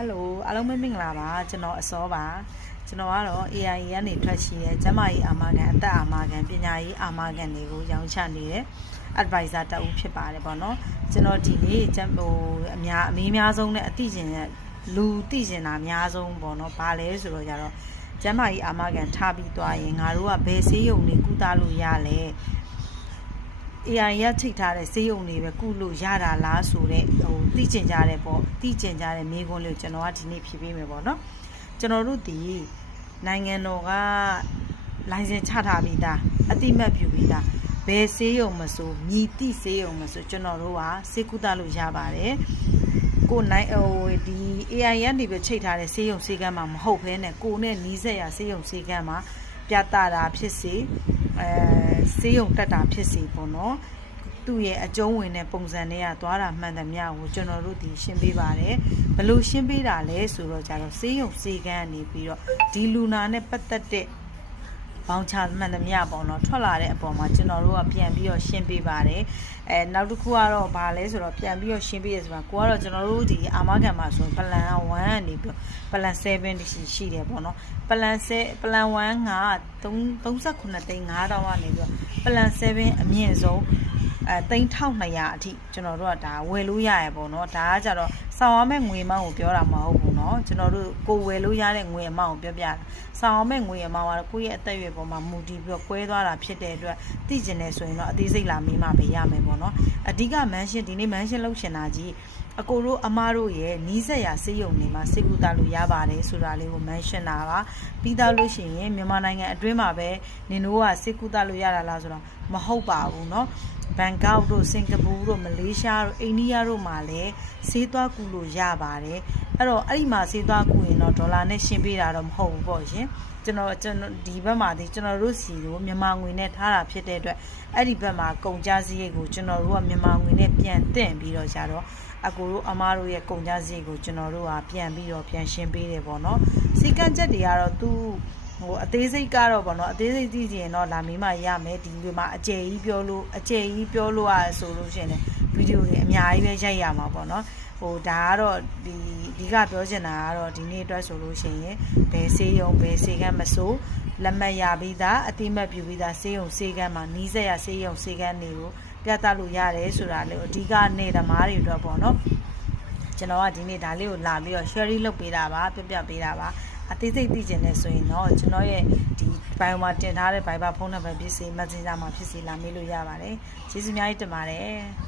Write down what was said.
Hello အားလုံးပဲမင်္ဂလာပါကျွန်တော်အစောပါကျွန်တော်ကတော့ AI ကနေထွက်ရှိတဲ့ကျမကြီးအာမခံအသက်အာမခံပညာရေးအာမခံတွေကိုရောင်းချနေတဲ့ advisor တဦးဖြစ်ပါတယ်ပေါ့နော်ကျွန်တော်ဒီနေ့အများဆုံးနဲ့အသိကျင်တဲ့လူသိကျင်တာအများဆုံးပေါ့နော်ဘာလဲဆိုတော့ကြတော့ကျမကြီးအာမခံထားပြီးသွားရင်ငါတို့ကဘယ်ဆေးရုံတွေကုသလို့ရလဲ AI ရချိတ်ထားတဲ့ဆေးရုံတွေပဲကုလို့ရတာလားဆိုတဲ့သိကျင်ကြတဲ့ပေါ့သိကျင်ကြတဲ့မိခွန်းလေးကိုကျွန်တော်ကဒီနေ့ဖြေပေးမယ်ပေါ့နော်ကျွန်တော်တို့ဒီနိုင်ငံတော်ကလိုင်စင်ချထားပြီးသားအတိမတ်ပြုပြီးသားဘယ်ဆေးရုံမဆိုမြည်တိဆေးရုံမဆိုကျွန်တော်တို့ကဆေးကုသလို့ရပါတယ်ကိုနိုင်ဒီ AI ရနေပဲချိတ်ထားတဲ့ဆေးရုံဆေးကမ်းမှာမဟုတ်ဘဲနဲ့ကိုနဲ့နီးစက်ရဆေးရုံဆေးကမ်းမှာပြသတာဖြစ်စေဆေးရုံတက်တာဖြစ်စီပေါ့နော်သူ့ရဲ့အကျုံးဝင်တဲ့ပုံစံတွေကသွားတာမှန်သမျှကိုကျွန်တော်တို့ဒီရှင်းပေးပါတယ်ဘလို့ရှင်းပေးတာလဲဆိုတော့ကြတော့ဆေးရုံဆေးကမ်းကနေပြီးတော့ဒီလူနာနဲ့ပတ်သက်တဲ့ဘောင်ချမှန်သမျှပေါ့နော်ထွက်လာတဲ့အပေါ်မှာကျွန်တော်တို့ကပြန်ပြီးတော့ရှင်းပေးပါတယ်နောက်တစ်ခုကတော့ဘာလဲဆိုတော့ပြန်ပြီးတော့ရှင်းပေးရဆိုတာကိုကတော့ကျွန်တော်တို့ဒီအာမခံမှာဆိုရင်ပလန်1ကနေပြီးပလန်7ရှိတယ်ပေါ့နော်ပလန်1က39သိန်း5000ကနေပြီးပလန်7အမြင့်ဆုံး3200အထိကျွန်တော်တို့ကဒါဝယ်လို့ရရပေါ့နော်ဒါကကြတော့ဆောင်ရမယ့်ငွေအမောင်းကိုပြောတာမဟုတ်ဘူးเนาะကျွန်တော်တို့ကိုဝယ်လို့ရတဲ့ငွေအမောင်းကိုပြောပြတာဆောင်ရမယ့်ငွေအမောင်းကတော့ကိုယ့်ရဲ့အသက်အရွယ်ပေါ်မှာမူတည်ပြီးတော့ကွဲသွားတာဖြစ်တဲ့အတွက်သိကျင်နေဆိုရင်တော့အသေးစိတ်လာမေးမှပဲရမယ်ပေါ့နော်အဓိကမန်ရှင်းဒီနေ့မန်ရှင်းလုပ်ချင်တာကြီးအကိုတို့အမားတို့ရဲ့နီးစက်ရစေးရုံတွေမှာစေကူတာလို့ရပါတယ်ဆိုတာလေးကိုမန်ရှင်းတာပါပြီးသားလို့ရှိရင်မြန်မာနိုင်ငံအတွင်းမှာပဲနင်တို့ကစေကူတာလို့ရတာလားဆိုတော့မဟုတ်ပါဘူးเนาะဘန်ကောက်တို့စင်ကာပူတို့မလေးရှားတို့အိန္ဒိယတို့မှာလည်းဆေးသွားကူလို့ရပါတယ်အဲ့တော့အဲ့ဒီမှာဆေးသွားကူရင်တော့ဒေါ်လာနဲ့ရှင်းပေးတာတော့မဟုတ်ဘူးပေါ့ရှင်ကျွန်တော်ဒီဘက်မှာဒီကျွန်တော်တို့စီကိုမြန်မာငွေနဲ့ထားတာဖြစ်တဲ့အတွက်အဲ့ဒီဘက်မှာကုန်ကျစရိတ်ကိုကျွန်တော်တို့ကမြန်မာငွေနဲ့ပြန်တင်ပြီးတော့ကြတော့အကိုတို့အမားတို့ရဲ့ကုန်ကျစရိတ်ကိုကျွန်တော်တို့ကပြန်ပြီးတော့ပြန်ရှင်းပေးတယ်ပေါ့နော်စီကံချက်တွေကတော့သူအသေးစိတ်ကတော့ပေါ့နော်အသေးစိတ်သိချင်တော့လာမေးမှရမယ်ဒီလိုမှာအကျယ်ကြီးပြောလို့ရဆိုလို့ရှင်လေဗီဒီယိုတွေအများကြီးပဲရိုက်ရမှာပေါ့နော်ဒါကတော့ဒီကပြောချင်တာကတော့ဒီနေ့အတွက်ဆိုလို့ရှိရင်ဘယ်ဆေးရုံဘယ်ဆေးကမ်းမဆိုလက်မှတ်ရပြီးသားအတိမတ်ပြုပြီးသားဆေးရုံဆေးကမ်းမှာနီးစက်ရဆေးရုံဆေးကမ်းတွေကိုပြသလို့ရတယ်ဆိုတာလေအဓိကနေသမားတွေအတွက်ပေါ့နော်ကျွန်တော်ကဒီနေ့ဒါလေးကိုလာပြီးတော့ sharing လုပ်ပေးတာပါပြပေးတာပါအသေးစိတ်သိချင်တယ်ဆိုရင်တော့ကျွန်တော်ရဲ့ဒီ bio မှာတင်ထားတဲ့ Viber ဖုန်းနံပါတ်ဖြစ်စေ Messenger မှာဖြစ်စေလာမေးလို့ရပါတယ်ကျေးဇူးအများကြီးတင်ပါတယ်